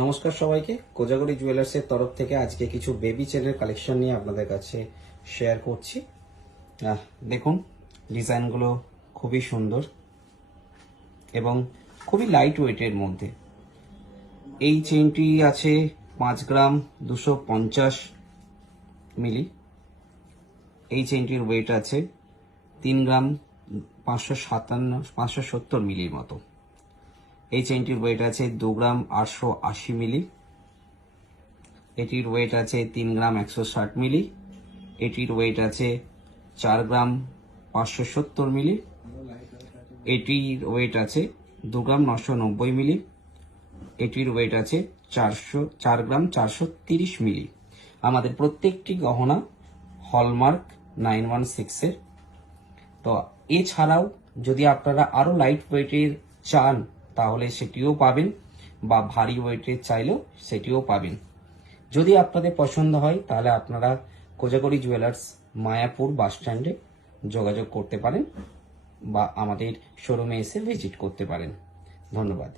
নমস্কার সবাইকে। কোজাগরি জুয়েলার্সের তরফ থেকে আজকে কিছু বেবি চেনের কালেকশন নিয়ে আপনাদের কাছে শেয়ার করছি। দেখুন, ডিজাইনগুলো খুবই সুন্দর এবং খুবই লাইট ওয়েটের মধ্যে। এই চেনটি আছে 5 গ্রাম 250 মিলি। এই চেনটির ওয়েট আছে 3 গ্রাম 570 মিলির মতো। এই চেনটির ওয়েট আছে 2 গ্রাম 880 মিলি। এটির ওয়েট আছে 3 গ্রাম 160 মিলি। এটির ওয়েট আছে 4 গ্রাম 570 মিলি। এটির ওয়েট আছে 2 গ্রাম 990 মিলি। এটির ওয়েট আছে 4 গ্রাম 430 মিলি। আমাদের প্রত্যেকটি গহনা হলমার্ক 916 এর। তো এছাড়াও যদি আপনারা আরো লাইট ওয়েটের চান তাহলে সেটিও পাবেন, বা ভারী ওয়েটের চাইলেও সেটিও পাবেন। যদি আপনাদের পছন্দ হয় তাহলে আপনারা কোজাগরি জুয়েলার্স মায়াপুর বাস স্ট্যান্ডে যোগাযোগ করতে পারেন বা আমাদের শোরুমে এসে ভিজিট করতে পারেন। ধন্যবাদ।